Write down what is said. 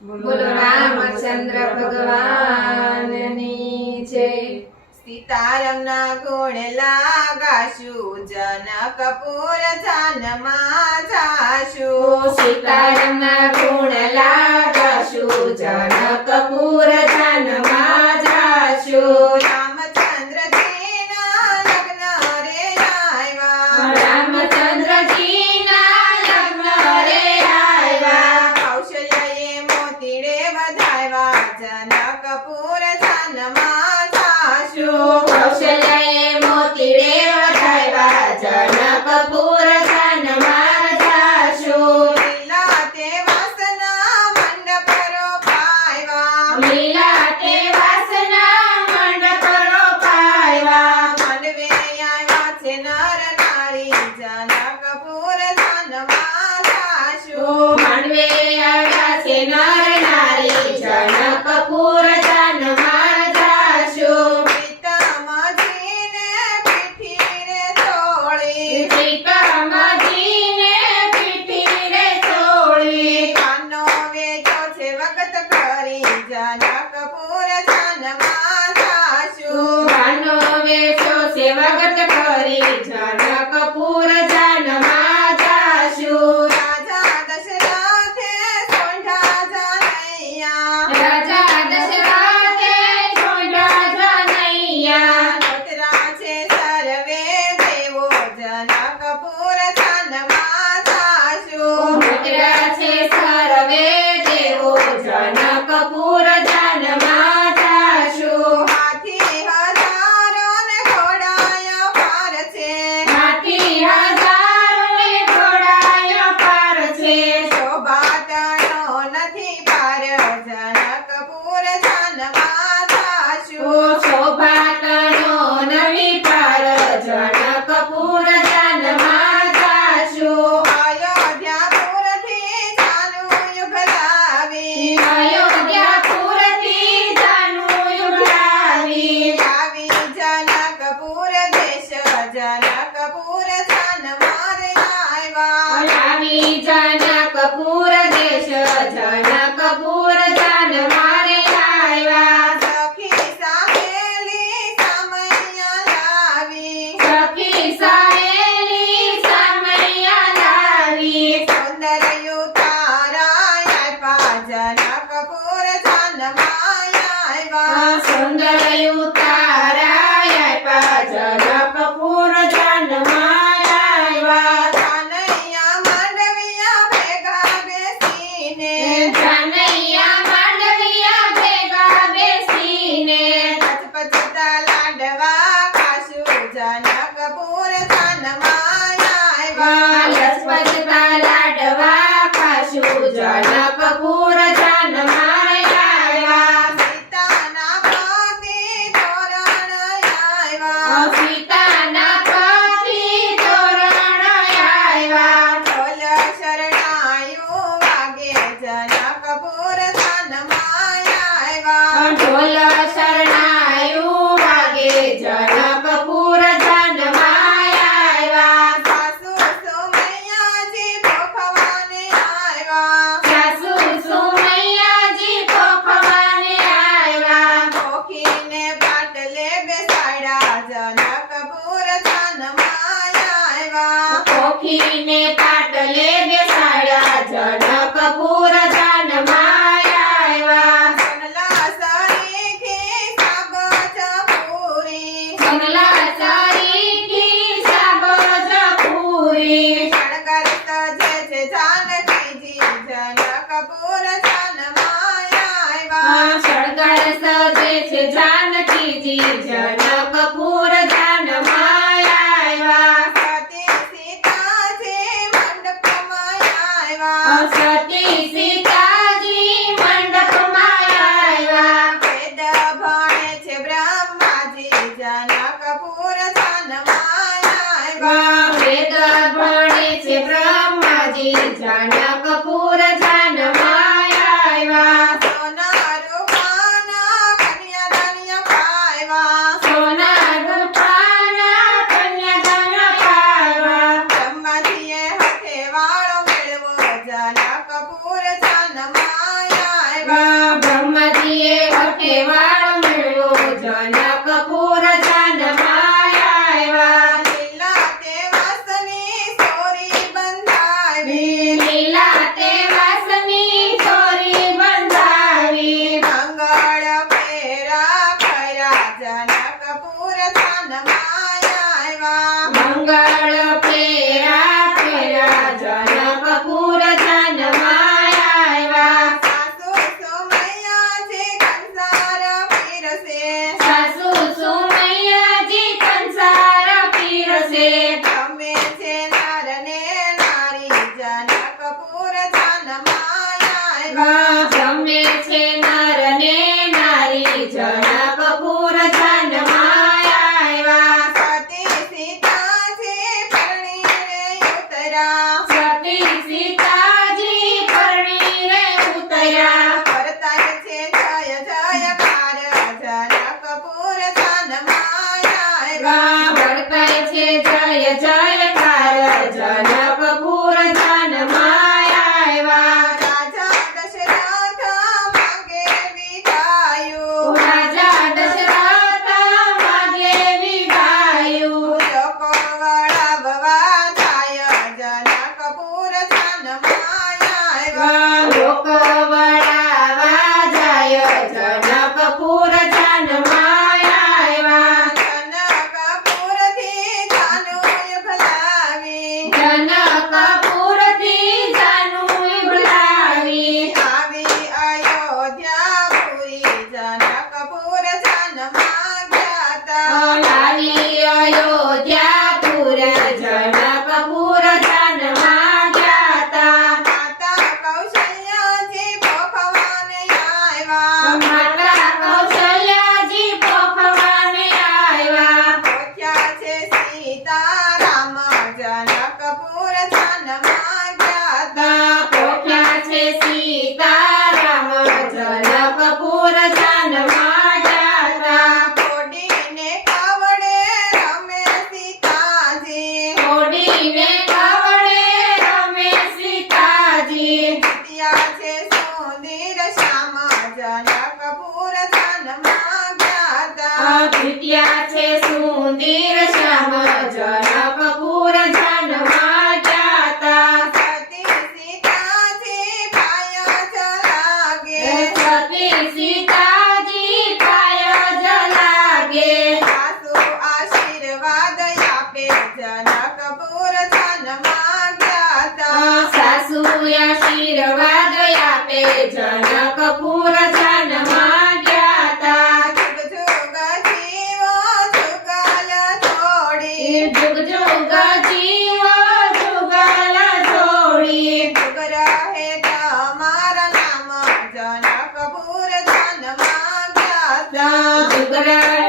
બોલો રામચંદ્ર ભગવાનની જય। સીતારામના ગુણ લાગાશું, જનકપુર જાનમાં જાશું। સીતારામના ગુણ લાગાશું, જનકપુર જાનમાં જાશું। રામચંદ્રજીના લગ્ન રે આવ્યા, રામચંદ્રજીના લગ્ન રે આવ્યા। કૌશલ્યએ મોતીડે વધાવ્યા, જનકપુર જાનમાં જાશું। કૌશલ્યએ મોતીડે વધાવ્યા, જનકપુર જાનમાં જાશું। લીલા તે વાસના મંડપ રોપાવ્યા, લીલા તે વાસના મંડપ રોપાવ્યા। મંડવે આવ્યા છે નર નારી, જનકપુર જાનમાં જાશું। માંડવે આવ્યા છે નર નારી, જનકપુર જાનમાં જાશું। પિતામજીને પીઠી રે તોળી, સીતામાજીને પીઠી રે તોળી। કાનો વેચો છે વખત કરી, જનકપુર જાનમાં જાશું। કાનો વેચો છે વખત કરી, જનકપુર જાનમાં જાશું। રાજા દશરથે સોંઢા જાનૈયા, રાજા દશરથે છોડ્યા જાનૈયા। પુત્રા છે સર્વે દેવો, જનકપુર જાનમાં જાશું। પુત્ર છે સર્વે દેવો, જનકપુર જાનમાં જાશું। હાથી હજારો ને ઘોડાયો પાર છે, હાથી હજારોને ઘોડાયો પાર છે। શોભા તણો નથી પાર, જનકપુર જાનમાં જાશું। શોભા તણો નવી પાર, જનકપુર જાનમાં જાશું। અયોધ્યાપુરથી જાનું યુગ લાવી, અયોધ્યાપુરથી જાનું યુગ લાવી। આવી જનકપુર દેશ, જનકપુર જાનમાં રે આવ્યા। આવી જનકપુર દેશ, જનકપુર જાનમાં રે આવ્યા। સખી સાહેલી સમૈયા લાવી, સખી સહેલી સમૈયા લાવી। સૌંદર્ય તારા આપ્યા, જનકપુર જાનમાં આવ્યા। સુંદર ઉતારા આપ્યા, જનકપુર જાનમાં આવ્યા। જાનૈયા માંડવિયા ભેગા બેસીને, જાનૈયા માંડવિયા ભેગા બેસીને, પચપચતા લાડવા ખાશું, જનકપુર જાનમાં આવ્યા। લસપતતા લાડવા ખાશું, જનકપુર જાનમાં આવ્યા। સીતાના પતિ તોરણ આવ્યા, સીતાના પતિ તોરણ આવ્યા। ઢોલ શરણાયું વાગે, જનકપુર જાનમાં આવ્યા। ઢોલ શરણાયું વાગે, જનકપુર જાનમાં આવ્યા। સાસુ સોમૈયાજી ભોખવાને આવ્યા, સાસુ સુમૈયાજી ભોખવાને આવ્યા। ભોખીને પાટલે બેસાડ્યા, જનકપુર જાનમાં આવ્યા। કોખીને પાટલે બેસાડ્યા, જનકપુર જાનમાં આવ્યા। સોનલા સરીખી સાબજ પૂરી, સોનલા સરીખી સાબજ પૂરી। શણગાર સજે છે જાનકીજી, જનકપુર જાનમાં આવ્યા। શણગાર સજે છે જાનકીજી, જનકપુર જાનમાં આવ્યા। સતી સીતાજી મંડપમાં આવ્યા, સતી સીતાજી મંડપમાં આવ્યા। વેદ ભણે છે બ્રહ્માજી, જનકપુર જાનમાં આવ્યા। વેદ ભણે છે બ્રહ્માજી, જનકપુર જાનમાં આવ્યા। સોના રૂપાના કન્યાદાન અપાવ્યા, સોના માયા કરતાય છે જય જયકાર જનકપુર જાનમાયા આવ્યા. ભળકાય છે જય જયકાર જનકપુર જાનમાયા આવ્યા. રાજા દશરથ માંગે વિદાયું. રાજા દશરથ માગે વિદાયું. લોકો વળાવવા જાય જનકપુર જાનમાયા આવ્યા. લોક વળાવા જાય જનકપુર જાનમાયા આવ્યા. જનકપુરથી જાનુય ભલાવી. જનકપુરથી જાનુય ભલાવી. આવી અયોધ્યાપુરી જનકપુર જાનમાં ગયા તા. આવી અયોધ્યાપુર જનકપુર જાનમાં ગયા તા. માતા કૌશલ્યાજી પોખવાને આવ્યા. માતા કૌશલ્યાજી પોખવાને આવ્યા. પોખ્યા છે સીતારામ જનકપુર જાનમાં ગયા તા. પોખ્યા છે સીતારામ જનકપુર જાનમાં ગયા તા. ઘોડીને કાવડે રમે સીતાજી. ઘોડીને કવડે રમે સીતાજી. ત્યાં છે સુંદર શ્યામ જનકપુર જાનમાં ગયા તા. પીટ્યા છે સુંદર શ્યામ જનકપુર જાનમાં ગયા તા. સતી સીતાજી પાય જલાગે. સતી સીતાજી પાય જલાગે. સાસુ આશીર્વાદ આપે જનકપુર જાનમાં ગયા તા. સાસુ આશીર્વાદ આપે જનકપુર જાનમાં ગયા તા. જુગ જુગ જીવો જુગલ છોડી. જુગ જુગ જીવો જુગલ જોડી. જુગ રહે તમારા નામ જનકપુર જાનમાં ગયા તા. જુગ રહે